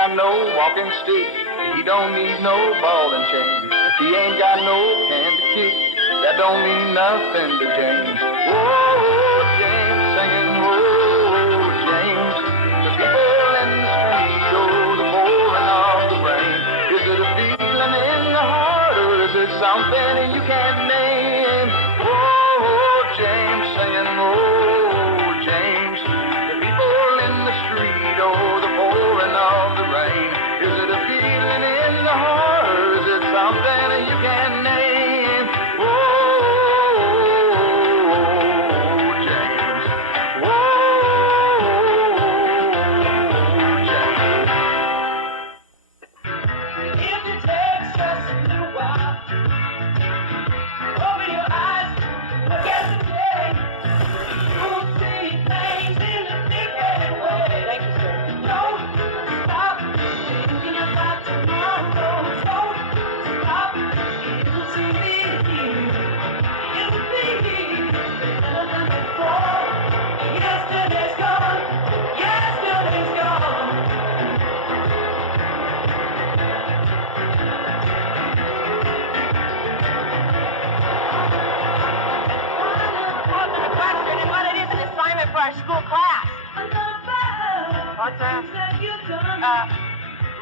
got no walking stick, he don't need no ball and chain. If he ain't got no can to kick, that don't mean nothing to James. Whoa, James singing, whoa, James. The people in the street, oh, the pouring of the rain. Is it a feeling in the heart, or is it something you can't name? Whoa, James singing, whoa, James. The people in the street, oh, the pouring of the rain. Is it a feeling in the heart, or is it something you can't name?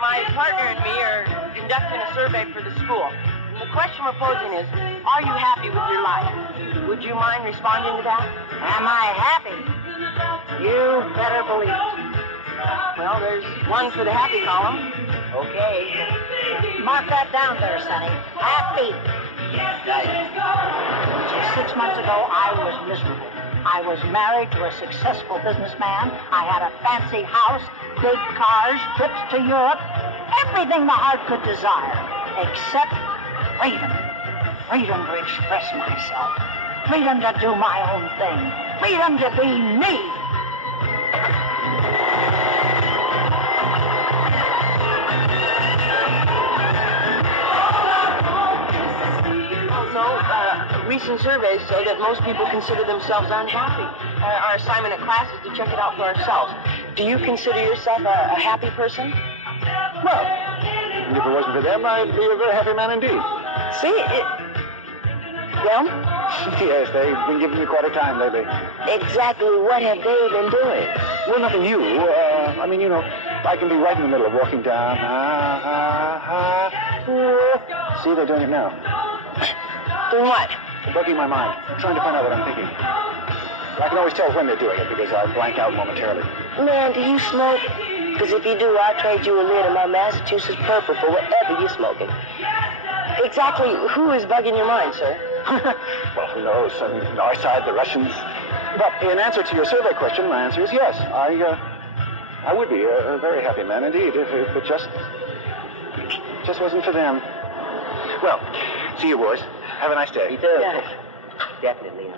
My partner and me are conducting a survey for the school. And the question we're posing is, are you happy with your life? Would you mind responding to that? Am I happy? You better believe it. Well, there's one for the happy column. Okay. Mark that down there, Sonny. Happy. Just 6 months ago, I was miserable. I was married to a successful businessman. I had a fancy house, big cars, trips to Europe, everything the heart could desire, except freedom. Freedom to express myself. Freedom to do my own thing. Freedom to be me. Recent surveys show that most people consider themselves unhappy. Our assignment at class is to check it out for ourselves. Do you consider yourself a happy person? Well, if it wasn't for them, I'd be a very happy man indeed. See, them? Yes, they've been giving me quite a time lately. Exactly what have they been doing? Well, nothing new. I mean, you know, I can be right in the middle of walking down. See, they're doing it now. Doing what? Bugging my mind, trying to find out what I'm thinking. I can always tell when they're doing it because I blank out momentarily. Man, do you smoke? Because if you do, I'll trade you a lid of my Massachusetts Purple for whatever you're smoking. Exactly who is bugging your mind, sir? Well, who knows? I mean, our side, the Russians. But in answer to your survey question, my answer is yes. I would be a very happy man indeed if it just wasn't for them. Well, see you, boys. Have a nice day. You too. Yeah. Definitely.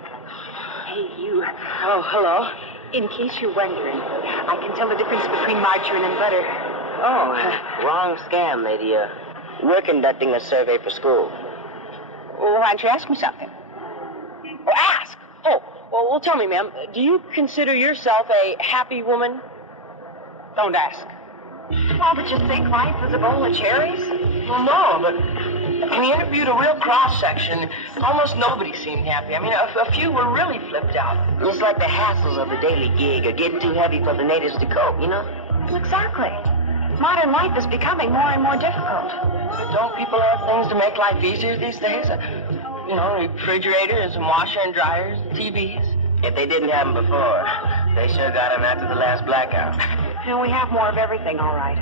Hey, you. Oh, hello. In case you're wondering, I can tell the difference between margarine and butter. Oh, wrong scam, lady. We're conducting a survey for school. Well, why don't you ask me something? Oh, ask? Oh, well, tell me, ma'am, do you consider yourself a happy woman? Don't ask. Well, did you think life was a bowl of cherries? Well, no, but we interviewed a real cross-section. Almost nobody seemed happy. I mean, a few were really flipped out. It's like the hassles of the daily gig are getting too heavy for the natives to cope, you know? Well, exactly. Modern life is becoming more and more difficult. But don't people have things to make life easier these days? You know, refrigerators and washer and dryers, TVs. If they didn't have them before, they sure got them after the last blackout. And we have more of everything, all right.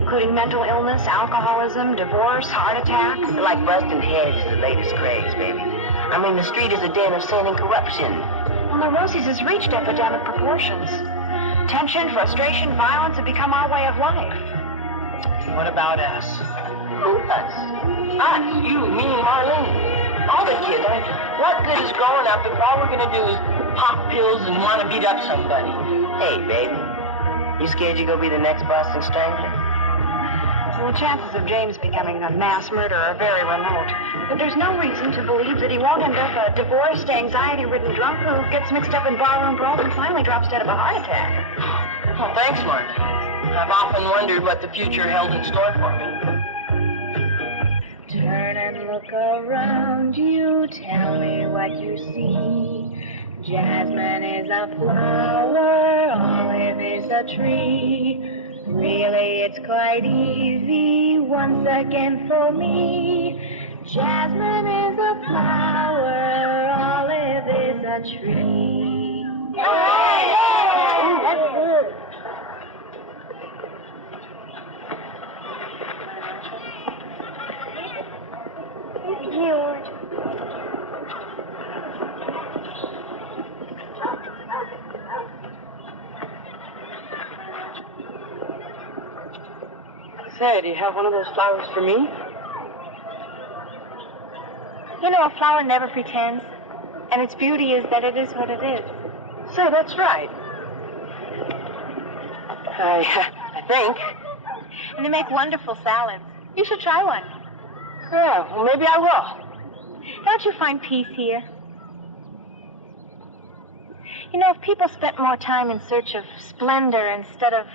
Including mental illness, alcoholism, divorce, heart attack. Like busting heads is the latest craze, baby. I mean, the street is a den of sin and corruption. Well, neuroses has reached epidemic proportions. Tension, frustration, violence have become our way of life. What about us? Who, us? Us, you, me, and Marlene. All the kids. I mean, what good is growing up if all we're going to do is pop pills and want to beat up somebody? Hey, baby. You scared you're going to be the next Boston Strangler? Well, the chances of James becoming a mass murderer are very remote. But there's no reason to believe that he won't end up a divorced, anxiety-ridden drunk who gets mixed up in barroom brawls and finally drops dead of a heart attack. Oh, thanks, Martin. I've often wondered what the future held in store for me. Turn and look around you, tell me what you see. Jasmine is a flower, olive is a tree. Really, it's quite easy, once again for me. Jasmine is a flower, olive is a tree. Hey! That's good. Say, do you have one of those flowers for me? You know, a flower never pretends, and its beauty is that it is what it is. Say, that's right. I think. And they make wonderful salads. You should try one. Yeah, well, maybe I will. Don't you find peace here? You know, if people spent more time in search of splendor instead of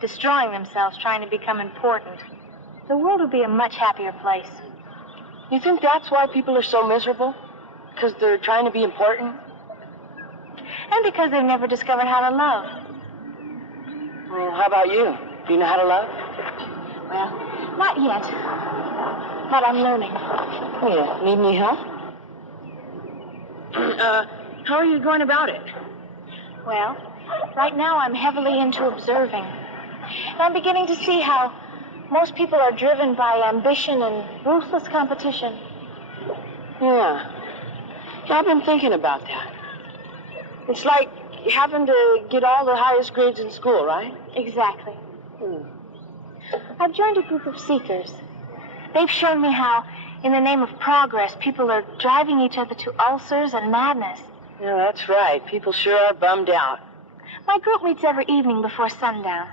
destroying themselves trying to become important, the world would be a much happier place. You think that's why people are so miserable? Because they're trying to be important? And because they've never discovered how to love. Well, how about you? Do you know how to love? Well, not yet. But I'm learning. Oh, yeah. Need any help? How are you going about it? Well, right now I'm heavily into observing. And I'm beginning to see how most people are driven by ambition and ruthless competition. Yeah. I've been thinking about that. It's like having to get all the highest grades in school, right? Exactly. I've joined a group of seekers. They've shown me how, in the name of progress, people are driving each other to ulcers and madness. Yeah, that's right. People sure are bummed out. My group meets every evening before sundown.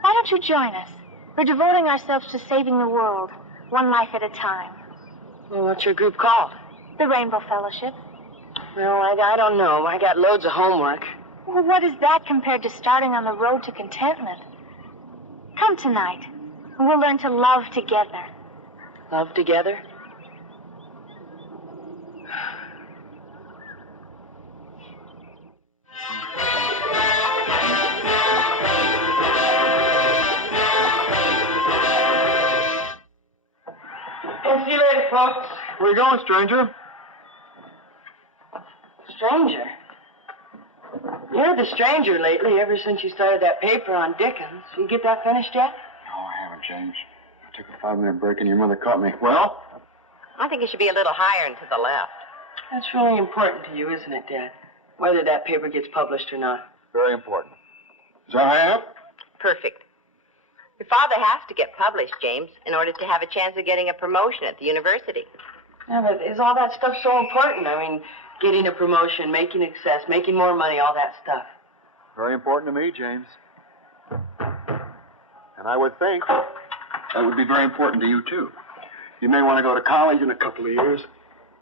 Why don't you join us? We're devoting ourselves to saving the world, one life at a time. Well, what's your group called? The Rainbow Fellowship. Well, I don't know. I got loads of homework. Well, what is that compared to starting on the road to contentment? Come tonight, and we'll learn to love together. Love together? See you later, folks. Where you going, stranger? Stranger? You're the stranger lately, ever since you started that paper on Dickens. You get that finished yet? No, I haven't, James. I took a 5-minute break and your mother caught me. Well? I think it should be a little higher and to the left. That's really important to you, isn't it, Dad? Whether that paper gets published or not. Very important. Is that high up? Perfect. Your father has to get published, James, in order to have a chance of getting a promotion at the university. Yeah, but is all that stuff so important? I mean, getting a promotion, making success, making more money, all that stuff. Very important to me, James. And I would think that would be very important to you, too. You may want to go to college in a couple of years,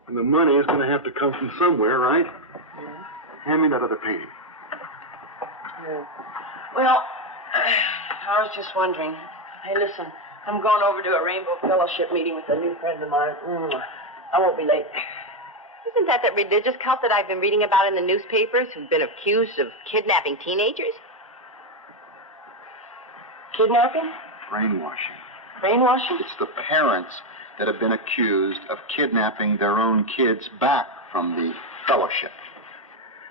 and the money is going to have to come from somewhere, right? Yeah. Hand me that other painting. Yeah. Well, I was just wondering. Hey, listen, I'm going over to a Rainbow Fellowship meeting with a new friend of mine. I won't be late. Isn't that religious cult that I've been reading about in the newspapers who've been accused of kidnapping teenagers? Kidnapping? Brainwashing. Brainwashing? It's the parents that have been accused of kidnapping their own kids back from the fellowship.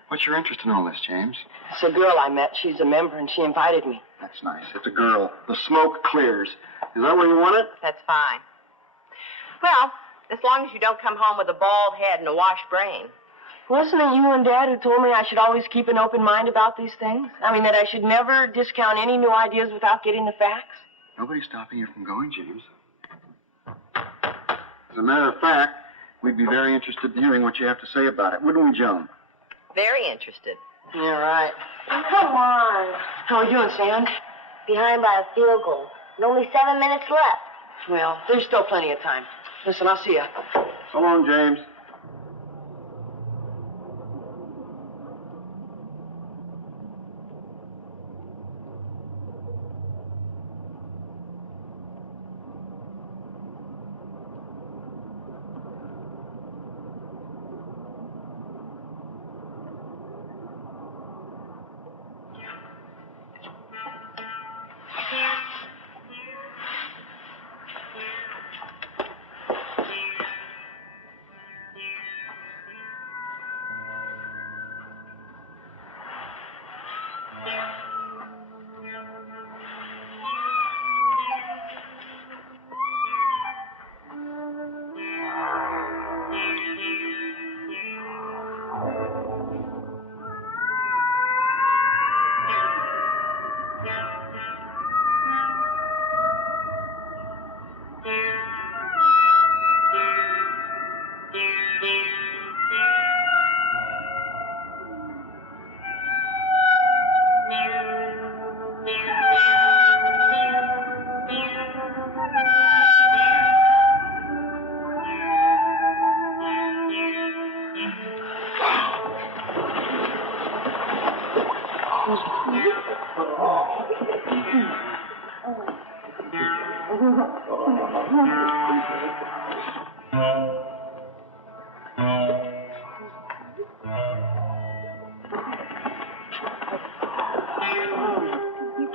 What's your interest in all this, James? It's a girl I met. She's a member, and she invited me. That's nice. It's a girl. The smoke clears. Is that where you want it? That's fine. Well, as long as you don't come home with a bald head and a washed brain. Wasn't it you and Dad who told me I should always keep an open mind about these things? I mean, that I should never discount any new ideas without getting the facts? Nobody's stopping you from going, James. As a matter of fact, we'd be very interested in hearing what you have to say about it, wouldn't we, Joan? Very interested. Yeah, right. Come on. How are we doing, Sam? Behind by a field goal. And only 7 minutes left. Well, there's still plenty of time. Listen, I'll see you. So long, James. You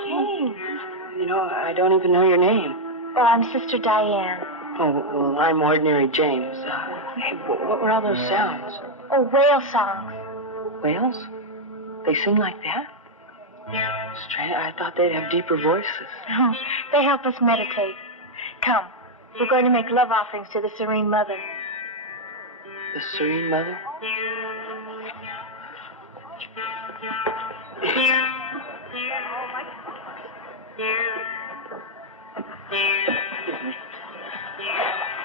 came. You know, I don't even know your name. Oh, I'm Sister Diane. Oh, well, I'm Ordinary James. Hey, what were all those sounds? Oh, whale songs. Whales? They sing like that? Strange. I thought they'd have deeper voices. Oh, they help us meditate. Come, we're going to make love offerings to the Serene Mother. The Serene Mother?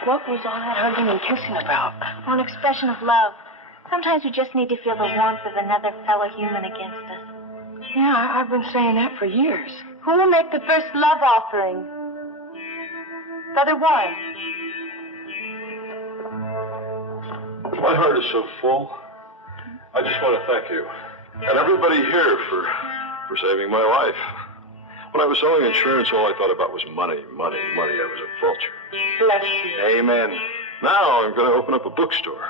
What was all that hugging and kissing about? Oh, an expression of love. Sometimes we just need to feel the warmth of another fellow human against us. Yeah, I've been saying that for years. Who will make the first love offering? Brother Warren. My heart is so full. I just want to thank you. And everybody here for saving my life. When I was selling insurance, all I thought about was money, money, money. I was a vulture. Bless you. Amen. Now I'm going to open up a bookstore.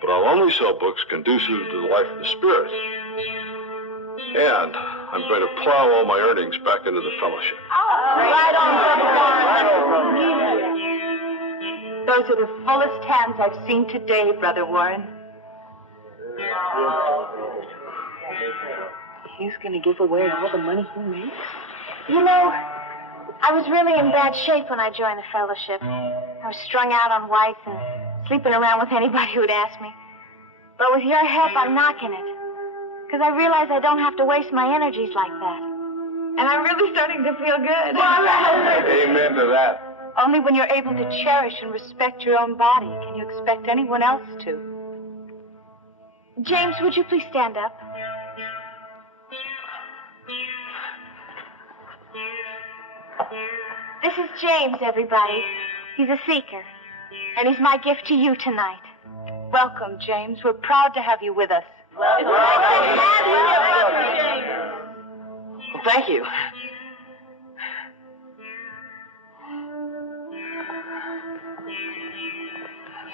But I'll only sell books conducive to the life of the spirit. And I'm going to plow all my earnings back into the fellowship. Right on, Brother Warren. Those are the fullest hands I've seen today, Brother Warren. He's going to give away all the money he makes? You know, I was really in bad shape when I joined the fellowship. I was strung out on whites and sleeping around with anybody who'd ask me. But with your help, I'm knocking it. Because I realize I don't have to waste my energies like that. And I'm really starting to feel good. Amen to that. Only when you're able to cherish and respect your own body can you expect anyone else to. James, would you please stand up? This is James, everybody. He's a seeker. And he's my gift to you tonight. Welcome, James. We're proud to have you with us. Well, thank you.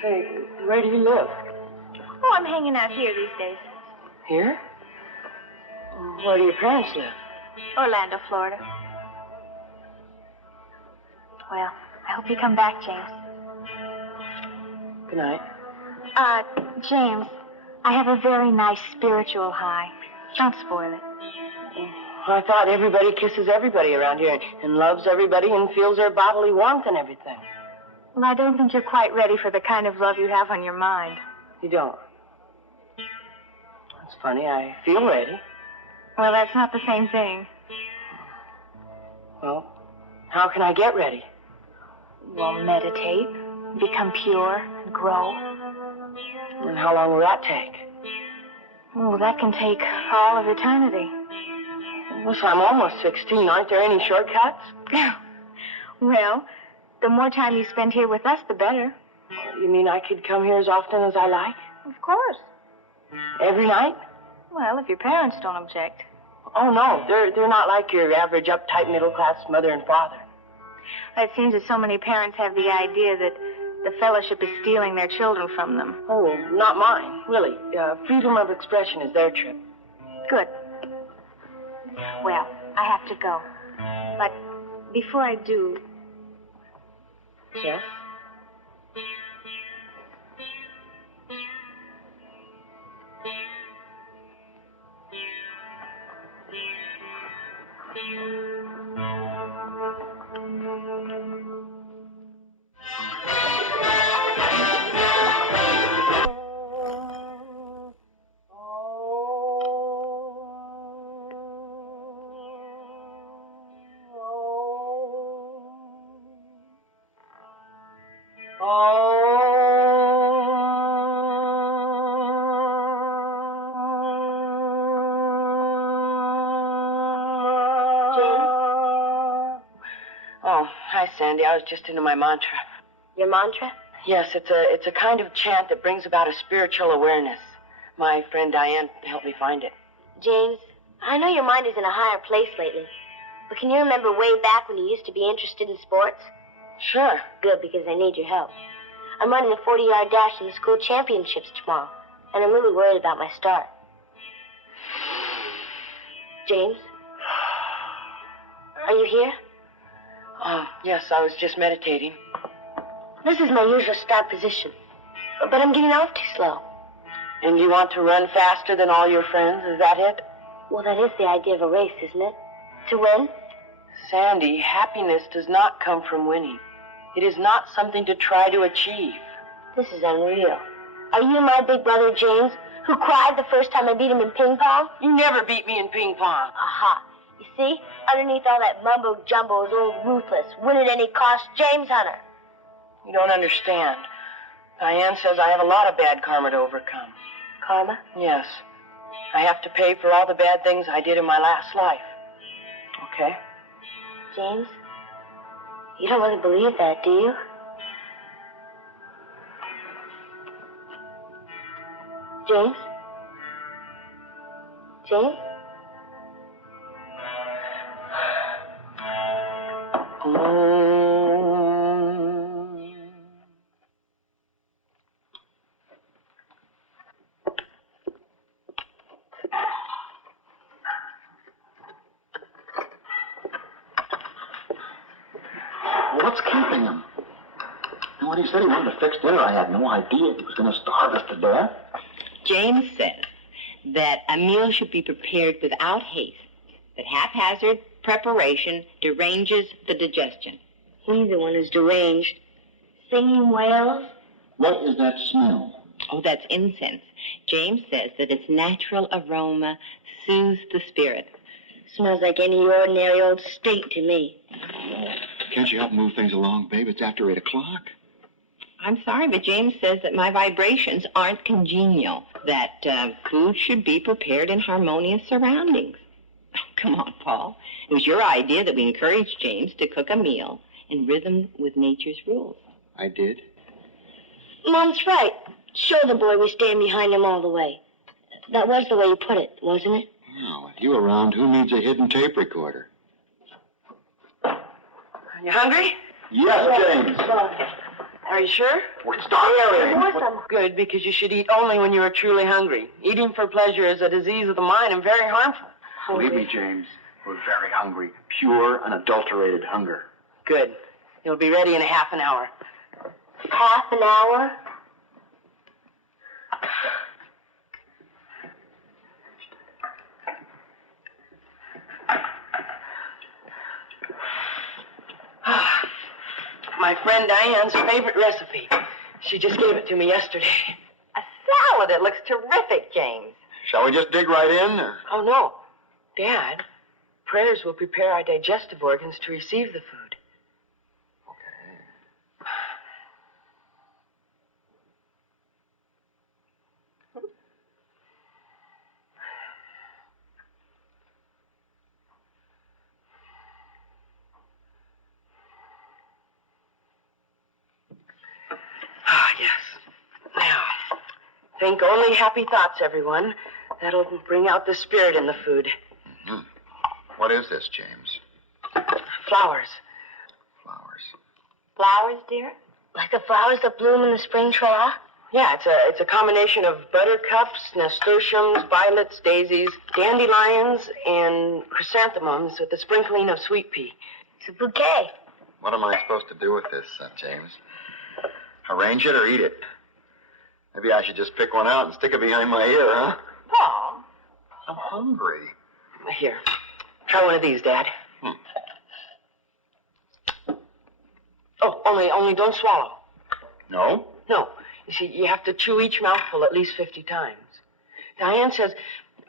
Say, where do you live? Oh, I'm hanging out here these days. Here? Where do your parents live? Orlando, Florida. Well, I hope you come back, James. Good night. James, I have a very nice spiritual high. Don't spoil it. I thought everybody kisses everybody around here and loves everybody and feels their bodily warmth and everything. Well, I don't think you're quite ready for the kind of love you have on your mind. You don't? That's funny. I feel ready. Well, that's not the same thing. Well, how can I get ready? Well, meditate, become pure, and grow. And how long will that take? Oh, that can take all of eternity. Listen, I'm almost 16. Aren't there any shortcuts? Well, the more time you spend here with us, the better. You mean I could come here as often as I like? Of course. Every night? Well, if your parents don't object. Oh, no. They're not like your average uptight middle-class mother and father. It seems that so many parents have the idea that the fellowship is stealing their children from them. Oh, not mine, really. Freedom of expression is their trip. Good. Well, I have to go. But before I do... Yes? Hi, Sandy. I was just into my mantra. Your mantra? Yes, it's a kind of chant that brings about a spiritual awareness. My friend Diane helped me find it. James, I know your mind is in a higher place lately. But can you remember way back when you used to be interested in sports? Sure. Good, because I need your help. I'm running a 40-yard dash in the school championships tomorrow, and I'm really worried about my start. James? Are you here? Oh, yes, I was just meditating. This is my usual start position, but I'm getting off too slow. And you want to run faster than all your friends, is that it? Well, that is the idea of a race, isn't it? To win? Sandy, happiness does not come from winning. It is not something to try to achieve. This is unreal. Are you my big brother, James, who cried the first time I beat him in ping pong? You never beat me in ping pong. Aha. You see, underneath all that mumbo-jumbo is old Ruthless, win at any cost, James Hunter. You don't understand. Diane says I have a lot of bad karma to overcome. Karma? Yes. I have to pay for all the bad things I did in my last life. Okay? James, you don't really believe that, do you? James? James? What's keeping him? And when he said he wanted to fix dinner, I had no idea he was going to starve us to death. James says that a meal should be prepared without haste, that haphazard preparation deranges the digestion. He's the one who's deranged. Singing whales? What is that smell? Oh, that's incense. James says that its natural aroma soothes the spirit. Smells like any ordinary old stink to me. Can't you help move things along, babe? It's after 8 o'clock. I'm sorry, but James says that my vibrations aren't congenial, that food should be prepared in harmonious surroundings. Oh, come on, Paul. It was your idea that we encourage James to cook a meal in rhythm with nature's rules. I did? Mom's right. Show the boy we stand behind him all the way. That was the way you put it, wasn't it? Oh, with you around, who needs a hidden tape recorder? You hungry? Yes, James. Are you sure? We're starving. More some. Good, because you should eat only when you are truly hungry. Eating for pleasure is a disease of the mind and very harmful. Believe me, James, we're very hungry. Pure, unadulterated hunger. Good. You'll be ready in a half an hour. Half an hour? My friend Diane's favorite recipe. She just gave it to me yesterday. A salad! It looks terrific, James. Shall we just dig right in? Or? Oh, no. Dad, prayers will prepare our digestive organs to receive the food. Ah, yes. Now, think only happy thoughts, everyone. That'll bring out the spirit in the food. Mm-hmm. What is this, James? Flowers. Flowers. Flowers, dear? Like the flowers that bloom in the spring trough? Yeah, it's a combination of buttercups, nasturtiums, violets, daisies, dandelions, and chrysanthemums with a sprinkling of sweet pea. It's a bouquet. What am I supposed to do with this, James? Arrange it or eat it? Maybe I should just pick one out and stick it behind my ear, huh? Paul. I'm hungry. Here, try one of these, Dad. Oh, only don't swallow. No? No. You see, you have to chew each mouthful at least 50 times. Diane says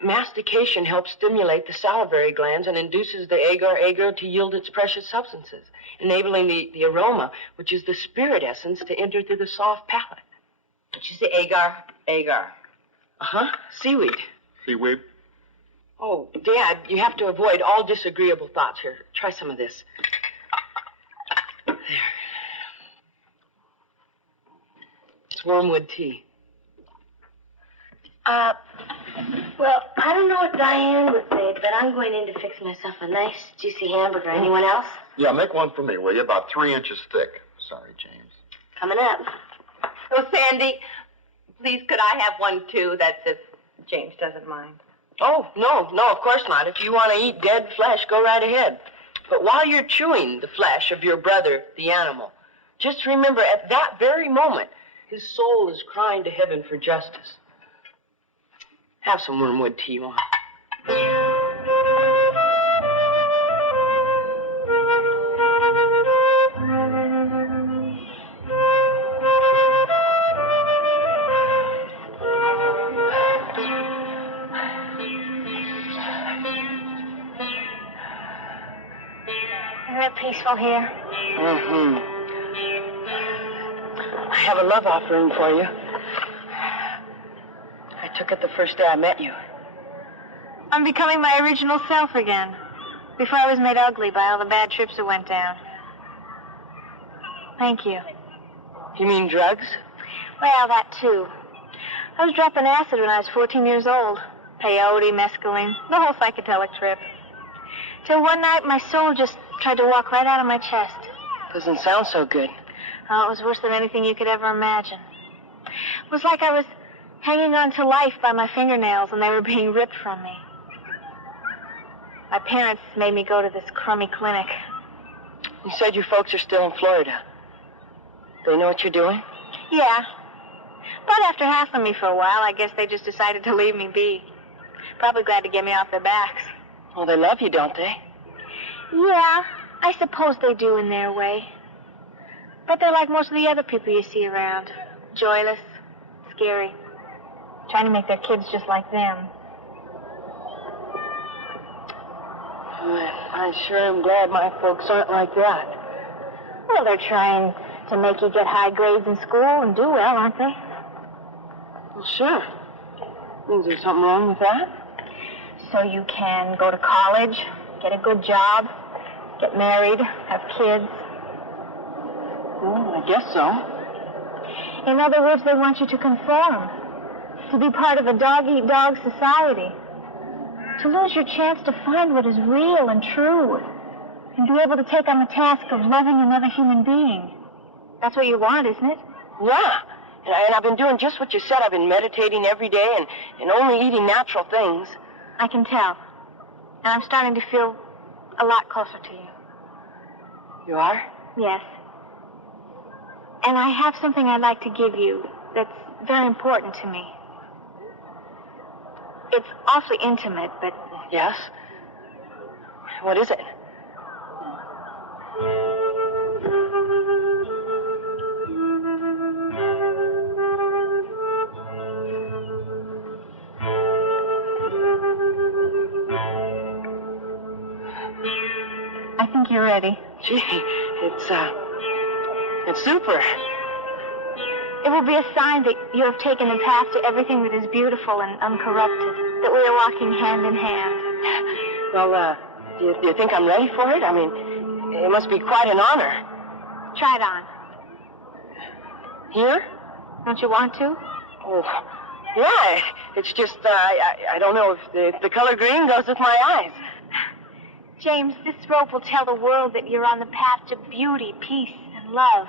mastication helps stimulate the salivary glands and induces the agar-agar to yield its precious substances, enabling the aroma, which is the spirit essence, to enter through the soft palate. Did you say agar? Agar. Uh-huh. Seaweed. Seaweed? Oh, Dad, you have to avoid all disagreeable thoughts. Here, try some of this. There. It's wormwood tea. Well, I don't know what Diane would say, but I'm going in to fix myself a nice, juicy hamburger. Anyone else? Yeah, make one for me, will you? About 3 inches thick. Sorry, James. Coming up. Oh, Sandy, please could I have one, too? That's if James doesn't mind. Oh, no, of course not. If you want to eat dead flesh, go right ahead. But while you're chewing the flesh of your brother, the animal, just remember at that very moment, his soul is crying to heaven for justice. Have some wormwood tea, Mom. Isn't it peaceful here? Mm-hmm. I have a love offering for you. I took it the first day I met you. I'm becoming my original self again. Before I was made ugly by all the bad trips that went down. Thank you. You mean drugs? Well, that too. I was dropping acid when I was 14 years old. Peyote, mescaline, the whole psychedelic trip. Till one night, my soul just tried to walk right out of my chest. Doesn't sound so good. Oh, it was worse than anything you could ever imagine. It was like I was hanging on to life by my fingernails and they were being ripped from me. My parents made me go to this crummy clinic. You said your folks are still in Florida. They know what you're doing? Yeah. But after hassling me for a while, I guess they just decided to leave me be. Probably glad to get me off their backs. Well, they love you, don't they? Yeah, I suppose they do in their way. But they're like most of the other people you see around. Joyless, scary. Trying to make their kids just like them. I sure am glad my folks aren't like that. Well, they're trying to make you get high grades in school and do well, aren't they? Well, sure. Is there something wrong with that? So you can go to college, get a good job, get married, have kids. Well, I guess so. In other words, they want you to conform, to be part of a dog-eat-dog society, to lose your chance to find what is real and true, and be able to take on the task of loving another human being. That's what you want, isn't it? Yeah. And I've been doing just what you said. I've been meditating every day and only eating natural things. I can tell. And I'm starting to feel a lot closer to you. You are? Yes. And I have something I'd like to give you that's very important to me. It's awfully intimate, but... Yes? What is it? I think you're ready. Gee, it's super. It will be a sign that you have taken the path to everything that is beautiful and uncorrupted, that we are walking hand in hand. Well, do you think I'm ready for it? I mean, it must be quite an honor. Try it on. Here? Don't you want to? Oh, yeah. It's just, I don't know if the color green goes with my eyes. James, this rope will tell the world that you're on the path to beauty, peace, and love.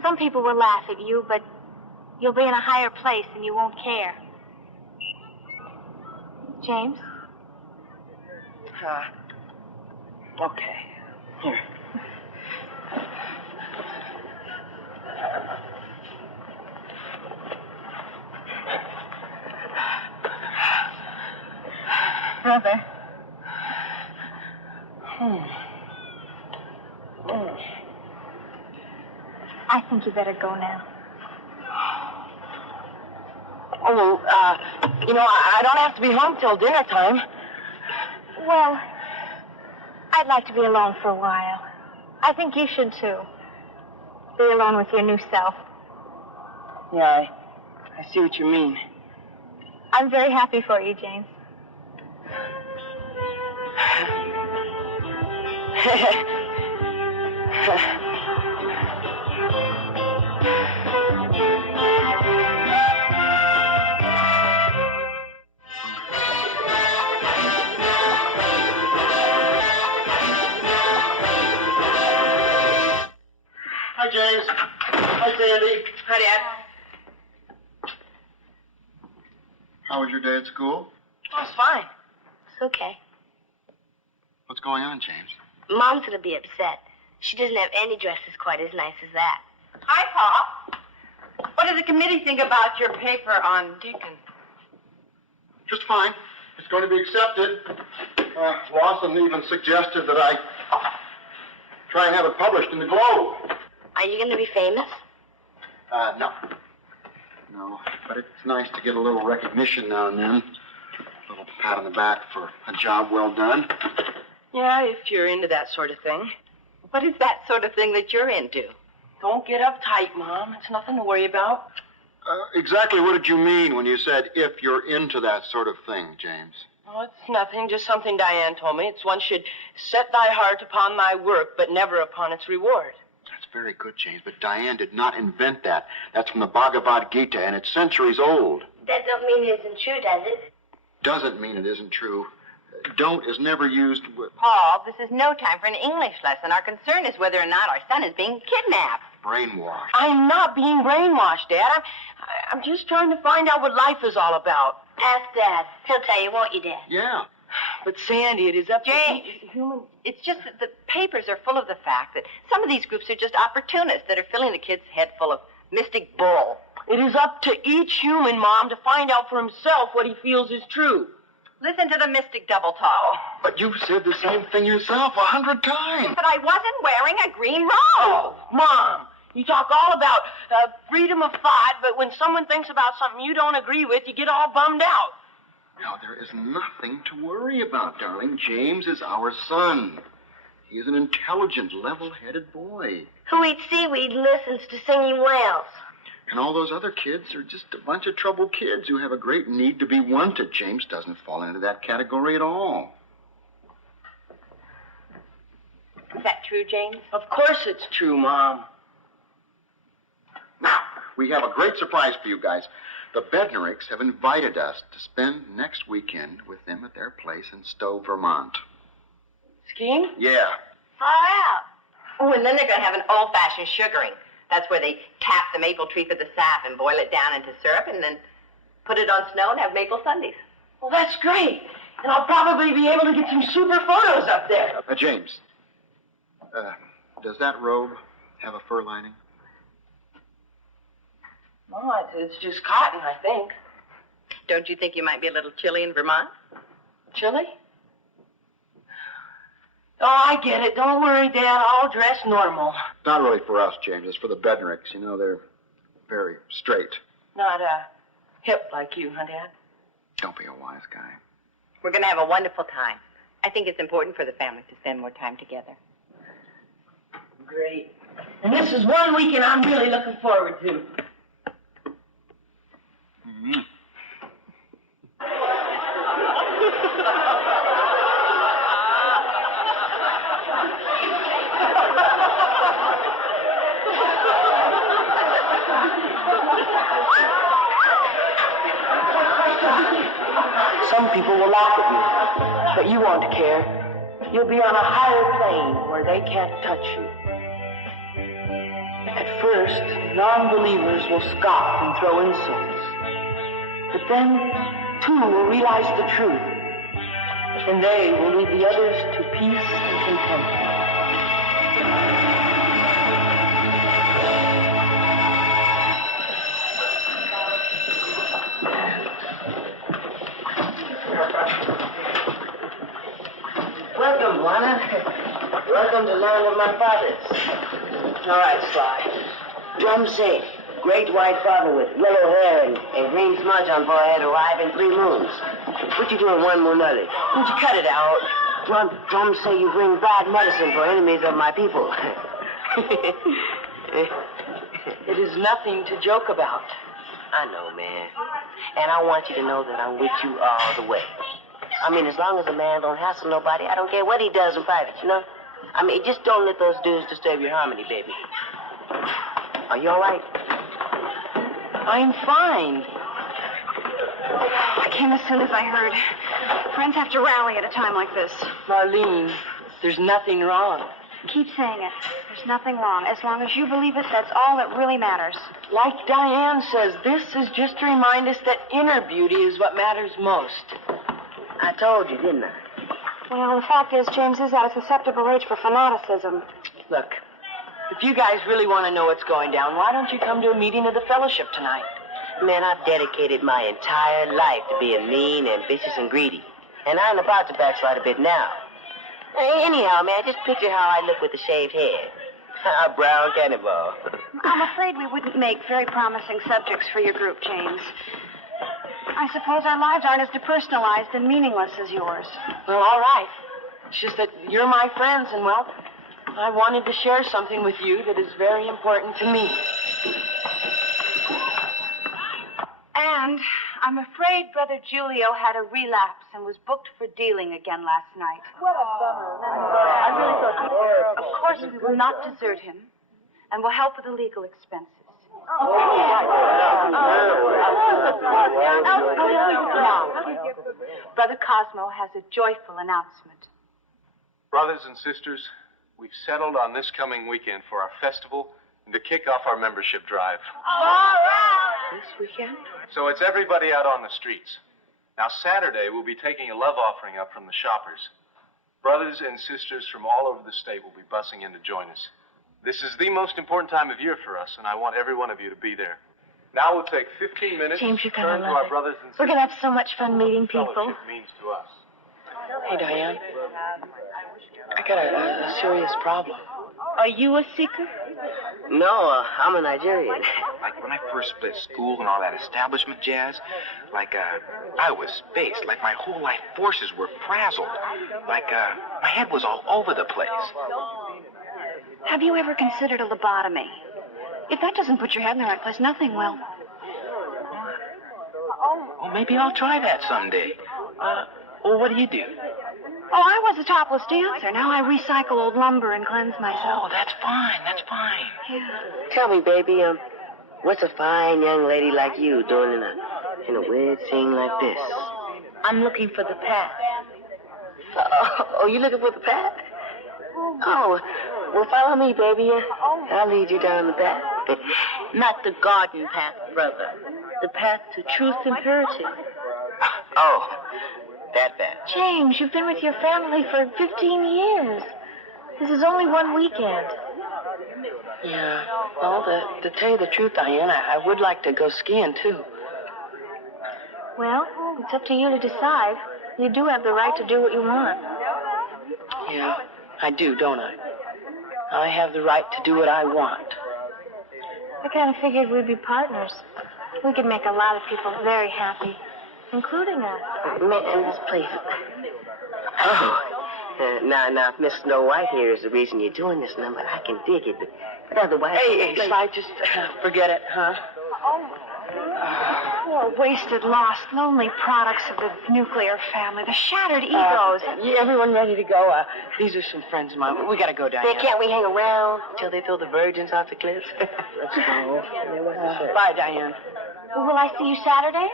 Some people will laugh at you, but you'll be in a higher place and you won't care. James? Okay. Here. Brother. I think you better go now. Oh, well, I don't have to be home till dinner time. Well, I'd like to be alone for a while. I think you should, too. Be alone with your new self. Yeah, I see what you mean. I'm very happy for you, James. morning, James. Hi, Sandy. Hi, Dad. How was your day at school? Oh, it's fine. It's okay. What's going on, James? Mom's gonna be upset. She doesn't have any dresses quite as nice as that. Hi, Paul. What does the committee think about your paper on Deacon? Just fine. It's going to be accepted. Lawson even suggested that I try and have it published in the Globe. Are you gonna be famous? No. No, but it's nice to get a little recognition now and then. A little pat on the back for a job well done. Yeah, if you're into that sort of thing. What is that sort of thing that you're into? Don't get uptight, Mom. It's nothing to worry about. Exactly what did you mean when you said, if you're into that sort of thing, James? Oh, it's nothing, just something Diane told me. It's one should set thy heart upon thy work, but never upon its reward. That's very good, James, but Diane did not invent that. That's from the Bhagavad Gita, and it's centuries old. That don't mean it isn't true, does it? Doesn't mean it isn't true. Don't is never used with... Paul, this is no time for an English lesson. Our concern is whether or not our son is being kidnapped. Brainwashed. I'm not being brainwashed, Dad. I'm just trying to find out what life is all about. Ask Dad. He'll tell you, won't you, Dad? Yeah. But, Sandy, it is up to James, each human... it's just that the papers are full of the fact that some of these groups are just opportunists that are filling the kid's head full of mystic bull. It is up to each human, Mom, to find out for himself what he feels is true. Listen to the mystic double talk. But you've said the same thing yourself 100 times. But I wasn't wearing a green robe. Oh, Mom, you talk all about freedom of thought, but when someone thinks about something you don't agree with, you get all bummed out. Now, there is nothing to worry about, darling. James is our son. He is an intelligent, level-headed boy. Who eats seaweed and listens to singing whales. And all those other kids are just a bunch of troubled kids who have a great need to be wanted. James doesn't fall into that category at all. Is that true, James? Of course it's true, Mom. Now, we have a great surprise for you guys. The Bednaricks have invited us to spend next weekend with them at their place in Stowe, Vermont. Skiing? Yeah. Far out. Oh, and then they're going to have an old-fashioned sugaring. That's where they tap the maple tree for the sap and boil it down into syrup and then put it on snow and have maple sundaes. Well, that's great. And I'll probably be able to get some super photos up there. James, does that robe have a fur lining? No, it's just cotton, I think. Don't you think you might be a little chilly in Vermont? Chilly? Oh, I get it. Don't worry, Dad. I'll dress normal. Not really for us, James. It's for the Bednaricks. You know, they're very straight. Not hip like you, huh, Dad? Don't be a wise guy. We're going to have a wonderful time. I think it's important for the family to spend more time together. Great. And this is one weekend I'm really looking forward to. Mm-hmm. Some people will laugh at you, but you won't care. You'll be on a higher plane where they can't touch you. At first, non-believers will scoff and throw insults. But then, two will realize the truth, and they will lead the others to peace and contentment. Welcome, Juana. Welcome to land of my fathers. All right, Sly. Drum say, great white father with yellow hair and green smudge on forehead arrive in 3 moons. What you doing 1 moon early? Won't you cut it out? Drum say you bring bad medicine for enemies of my people. It is nothing to joke about. I know, man. And I want you to know that I'm with you all the way. I mean, as long as a man don't hassle nobody, I don't care what he does in private, you know? I mean, just don't let those dudes disturb your harmony, baby. Are you all right? I'm fine. I came as soon as I heard. Friends have to rally at a time like this. Marlene, there's nothing wrong. Keep saying it. There's nothing wrong. As long as you believe it, that's all that really matters. Like Diane says, this is just to remind us that inner beauty is what matters most. I told you, didn't I? Well, the fact is, James is at a susceptible age for fanaticism. Look, if you guys really want to know what's going down, why don't you come to a meeting of the fellowship tonight? Man, I've dedicated my entire life to being mean, ambitious, and greedy. And I'm about to backslide a bit now. Anyhow, man, just picture how I look with the shaved head. A brown cannonball. I'm afraid we wouldn't make very promising subjects for your group, James. I suppose our lives aren't as depersonalized and meaningless as yours. Well, all right. It's just that you're my friends, and, well, I wanted to share something with you that is very important to me. And I'm afraid Brother Julio had a relapse and was booked for dealing again last night. What a bummer. I really thought... Of course, we will not desert him, and will help with the legal expenses. Now, Brother Cosmo has a joyful announcement. Brothers and sisters, we've settled on this coming weekend for our festival and to kick off our membership drive. This weekend? So it's everybody out on the streets. Now, Saturday, we'll be taking a love offering up from the shoppers. Brothers and sisters from all over the state will be busing in to join us. This is the most important time of year for us, and I want every one of you to be there. Now we'll take 15 minutes James, you're to gonna turn to love our it. brothers and sisters. We're going to have so much fun meeting people. Fellowship means to us. Hey, Diane. I got a serious problem. Are you a seeker? No, I'm a Nigerian. Like when I first split school and all that establishment jazz, I was spaced, like my whole life forces were frazzled, my head was all over the place. Have you ever considered a lobotomy? If that doesn't put your head in the right place, nothing will. Well, maybe I'll try that someday. Well, what do you do? Oh, I was a topless dancer. Now I recycle old lumber and cleanse myself. Oh, that's fine, that's fine. Yeah. Tell me, baby, what's a fine young lady like you doing in a weird scene like this? I'm looking for the path. Oh, you looking for the path? Oh, well, follow me, baby. I'll lead you down the path. Not the garden path, brother. The path to truth and purity. Oh, that path. James, you've been with your family for 15 years. This is only one weekend. Yeah, well, to tell you the truth, Diane, I would like to go skiing, too. Well, it's up to you to decide. You do have the right to do what you want. Yeah, I do, don't I? I have the right to do what I want. I kind of figured we'd be partners. We could make a lot of people very happy, including us. Man, this place... Oh, now, if Miss Snow White here is the reason you're doing this number, I can dig it. But otherwise... Hey, Sly, just forget it, huh? Poor, wasted, lost, lonely products of the nuclear family, the shattered egos. Yeah, everyone ready to go? These are some friends of mine. We gotta go, Diane. Can't we hang around till they throw the virgins off the cliffs? Let's go. Bye, Diane. Well, will I see you Saturday?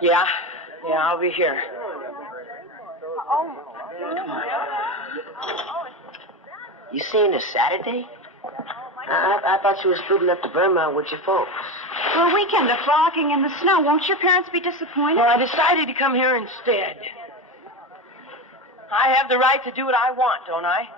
Yeah, I'll be here. Come on. You seeing her Saturday? I thought you were splitting up to Vermont with your folks. For a weekend of frolicking in the snow. Won't your parents be disappointed? Well, I decided to come here instead. I have the right to do what I want, don't I?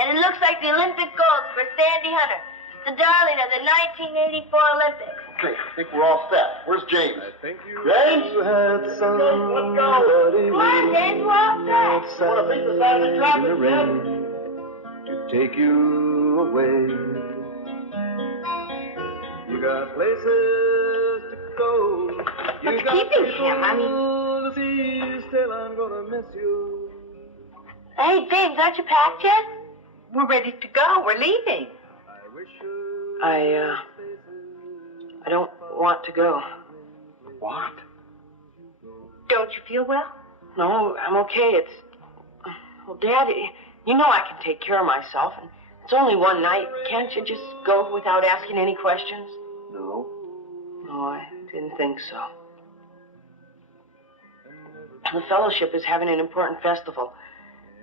And it looks like the Olympic gold for Sandy Hunter, the darling of the 1984 Olympics. Okay, I think we're all set. Where's James? I think you... James? Let's go. Come on, James, we're all set. Want to beat the side of the traffic, to take you away. You got places to go. What's keeping him? I mean... To see, still I'm gonna miss you. Hey, James, aren't you packed yet? We're ready to go. We're leaving. I don't want to go. What? Don't you feel well? No, I'm okay. Well, Dad, you know I can take care of myself, and it's only one night. Can't you just go without asking any questions? No. No, I didn't think so. The fellowship is having an important festival.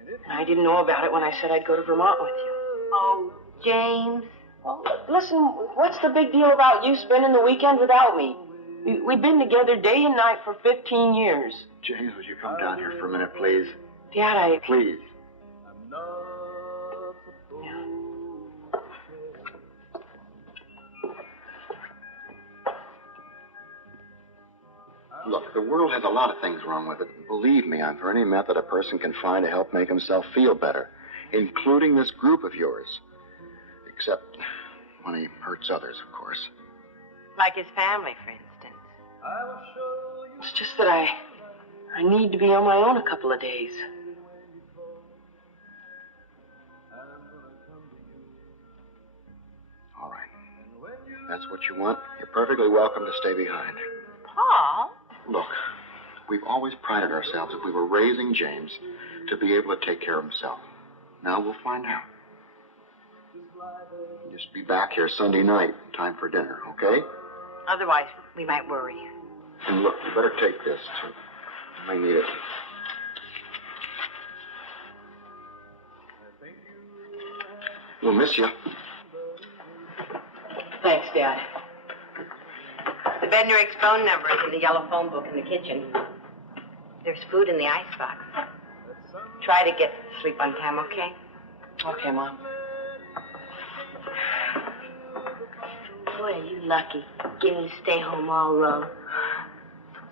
And I didn't know about it when I said I'd go to Vermont with you. Oh, James. Well, listen, what's the big deal about you spending the weekend without me? We've been together day and night for 15 years. James, would you come down here for a minute, please? Dad, Please. Look, the world has a lot of things wrong with it. Believe me, I'm for any method a person can find to help make himself feel better, including this group of yours. Except when he hurts others, of course. Like his family, for instance. It's just that I need to be on my own a couple of days. All right. If that's what you want, you're perfectly welcome to stay behind. Paul? Look, we've always prided ourselves, if we were raising James, to be able to take care of himself. Now we'll find out. Just be back here Sunday night, time for dinner, okay? Otherwise, we might worry. And look, you better take this, too. You may need it. We'll miss you. Thanks, Dad. The Bednarik's phone number is in the yellow phone book in the kitchen. There's food in the icebox. Try to get to sleep on time, okay? Okay, Mom. Boy, are you lucky. Getting to stay home all alone.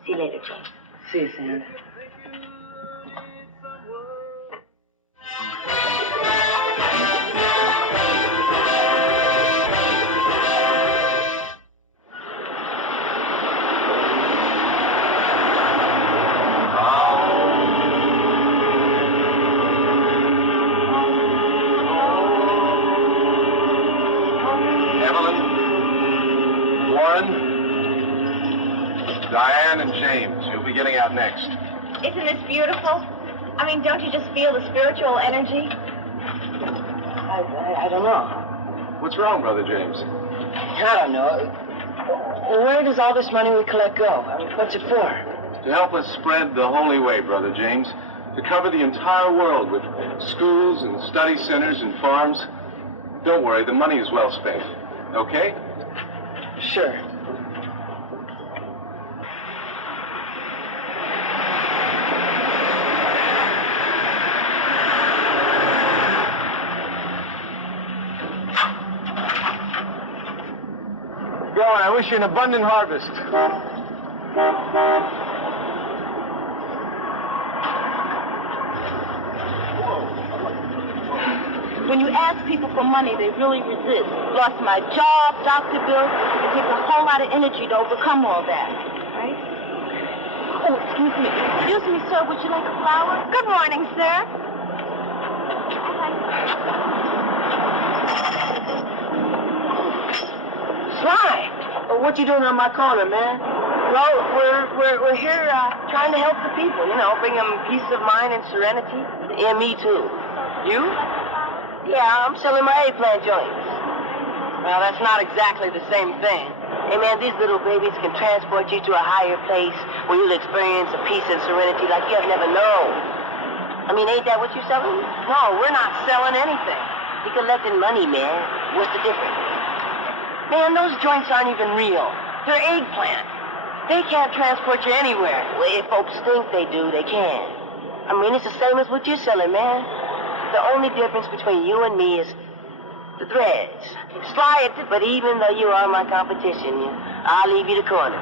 See you later, James. See you, Sand. Diane and James, you'll be getting out next. Isn't this beautiful? I mean, don't you just feel the spiritual energy? I don't know. What's wrong, Brother James? I don't know. Where does all this money we collect go? I mean, what's it for? To help us spread the holy way, Brother James. To cover the entire world with schools and study centers and farms. Don't worry, the money is well spent. Okay? Sure. Go on, I wish you an abundant harvest. When you ask people for money, they really resist. Lost my job, doctor bill. It takes a whole lot of energy to overcome all that. Right? Oh, excuse me. Excuse me, sir. Would you like a flower? Good morning, sir. Sly! What you doing on my corner, man? Well, we're here trying to help the people, you know, bring them peace of mind and serenity. Yeah, me too. You? Yeah, I'm selling my eggplant joints. Well, that's not exactly the same thing. Hey, man, these little babies can transport you to a higher place where you'll experience a peace and serenity like you have never known. I mean, ain't that what you're selling? No, we're not selling anything. You're collecting money, man. What's the difference? Man, those joints aren't even real. They're eggplant. They can't transport you anywhere. Well, if folks think they do, they can. I mean, it's the same as what you're selling, man. The only difference between you and me is the threads. Sly it, but even though you are my competition, I'll leave you the corner.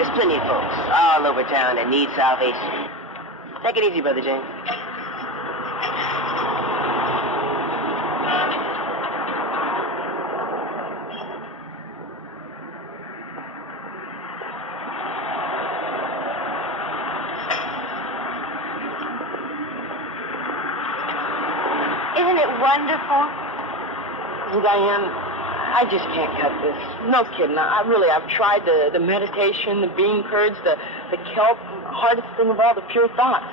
There's plenty of folks all over town that need salvation. Take it easy, Brother James. Isn't it wonderful? Diane, I just can't cut this. No kidding. I've tried the meditation, the bean curds, the kelp. The hardest thing of all, the pure thoughts.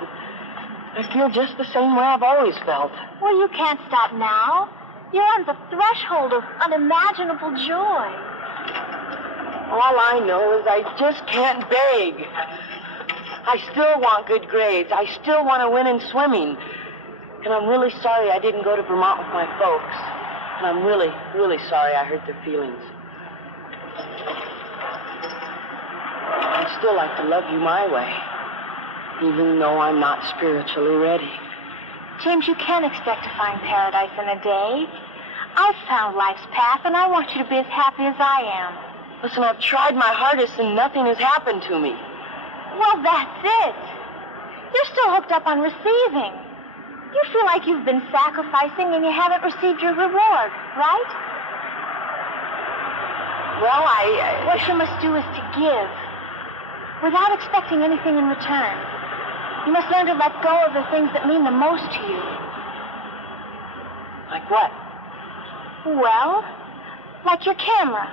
I feel just the same way I've always felt. Well, you can't stop now. You're on the threshold of unimaginable joy. All I know is I just can't beg. I still want good grades. I still want to win in swimming. And I'm really sorry I didn't go to Vermont with my folks. And I'm really, really sorry I hurt their feelings. I'd still like to love you my way, even though I'm not spiritually ready. James, you can't expect to find paradise in a day. I've found life's path, and I want you to be as happy as I am. Listen, I've tried my hardest, and nothing has happened to me. Well, that's it. You're still hooked up on receiving. You feel like you've been sacrificing and you haven't received your reward, right? Well, What you must do is to give, without expecting anything in return. You must learn to let go of the things that mean the most to you. Like what? Well, like your camera.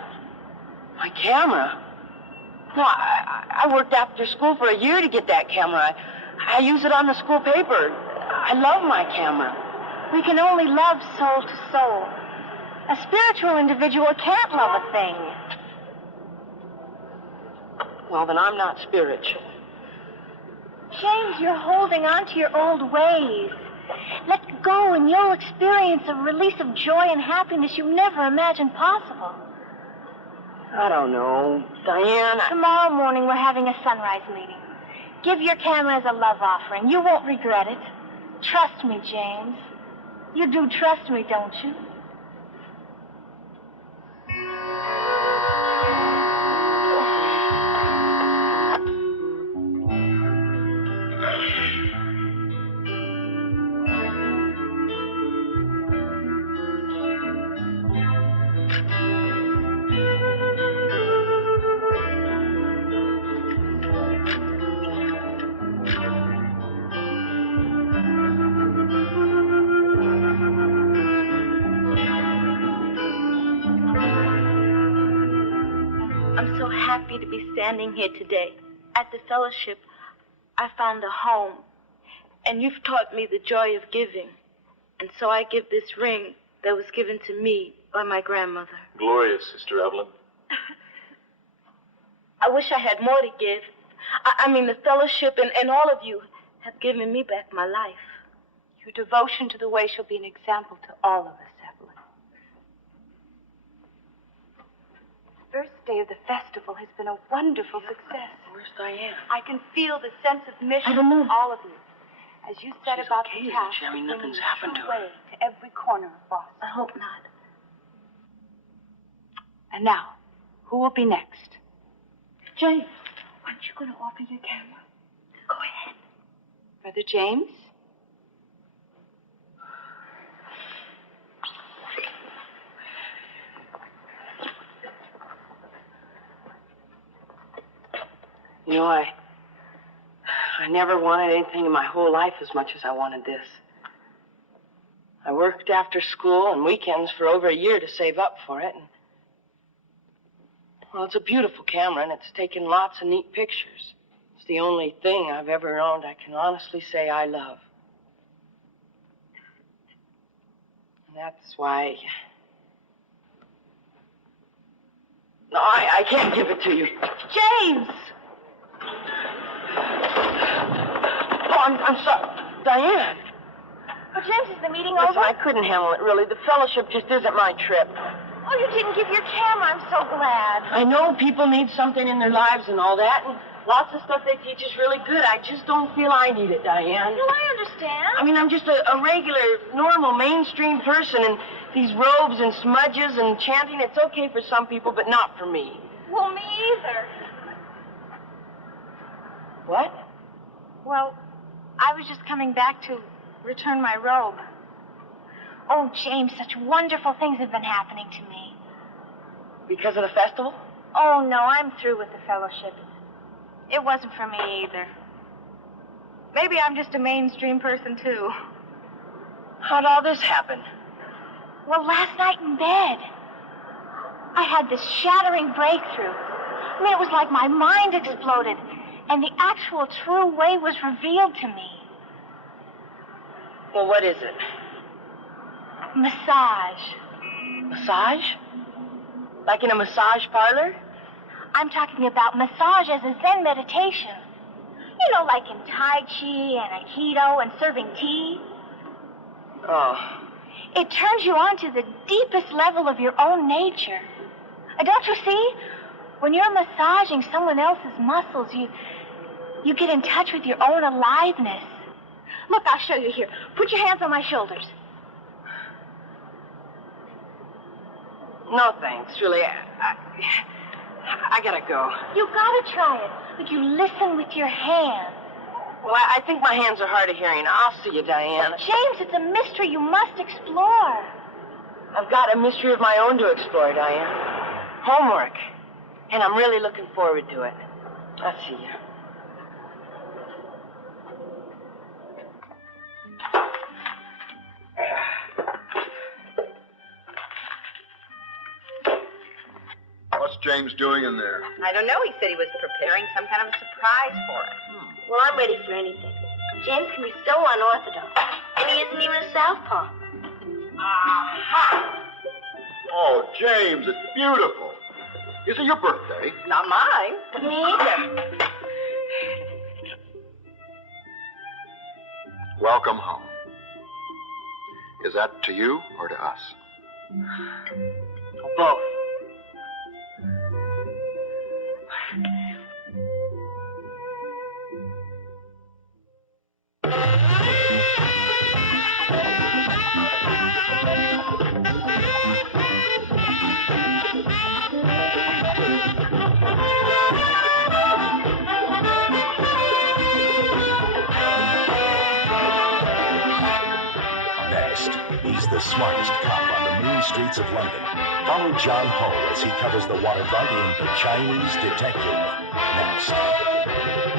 My camera? No, I worked after school for a year to get that camera. I use it on the school paper. I love my camera. We can only love soul to soul. A spiritual individual can't love a thing. Well, then I'm not spiritual. James, you're holding on to your old ways. Let go and you'll experience a release of joy and happiness you never imagined possible. I don't know. Diane, Tomorrow morning we're having a sunrise meeting. Give your camera as a love offering. You won't regret it. Trust me, James. You do trust me, don't you? I'm so happy to be standing here today. At the fellowship, I found a home, and you've taught me the joy of giving. And so I give this ring that was given to me by my grandmother. Glorious, Sister Evelyn. I wish I had more to give. I mean, the fellowship and all of you have given me back my life. Your devotion to the way shall be an example to all of us, Evelyn. The first day of the festival has been a wonderful success. Where's Diane? I can feel the sense of mission I don't know. from all of you as you set She's about okay, the task isn't she? I mean, of bringing nothing's the happened true to her. way to every corner of Boston. I hope not. And now, who will be next? James, aren't you going to offer your camera? Go ahead. Brother James? You know, I never wanted anything in my whole life as much as I wanted this. I worked after school and weekends for over a year to save up for it. And, well, it's a beautiful camera, and it's taken lots of neat pictures. It's the only thing I've ever owned I can honestly say I love. And that's why... No, I can't give it to you. James! Oh, I'm sorry. Diane. Oh, James, is the meeting Listen, over? I couldn't handle it, really. The fellowship just isn't my trip. Oh, you didn't give your camera. I'm so glad. I know people need something in their lives and all that, and lots of stuff they teach is really good. I just don't feel I need it, Diane. Well, I understand. I mean, I'm just a regular, normal, mainstream person, and these robes and smudges and chanting, it's okay for some people, but not for me. Well, me either. What? Well, I was just coming back to return my robe. Oh, James, such wonderful things have been happening to me. Because of the festival? Oh, no, I'm through with the fellowship. It wasn't for me either. Maybe I'm just a mainstream person, too. How'd all this happen? Well, last night in bed, I had this shattering breakthrough. I mean, it was like my mind exploded, and the actual true way was revealed to me. Well, what is it? Massage. Massage? Like in a massage parlor? I'm talking about massage as a Zen meditation. You know, like in Tai Chi and Aikido and serving tea. Oh. It turns you on to the deepest level of your own nature. Don't you see? When you're massaging someone else's muscles, you get in touch with your own aliveness. Look, I'll show you here. Put your hands on my shoulders. No, thanks. Really, I gotta go. You gotta try it, but you listen with your hands. Well, I think my hands are hard of hearing. I'll see you, Diane. James, it's a mystery you must explore. I've got a mystery of my own to explore, Diane. Homework. And I'm really looking forward to it. I'll see you. What's James doing in there? I don't know. He said he was preparing some kind of a surprise for us. Well, I'm ready for anything. James can be so unorthodox. And he isn't even a southpaw. Aha! Oh, James, it's beautiful. Is it your birthday? Not mine. Me either. Welcome home. Is that to you or to us? Both. Next, he's the smartest cop on the mean streets of London. Follow John Ho as he covers the waterfront in The Chinese Detective. Next.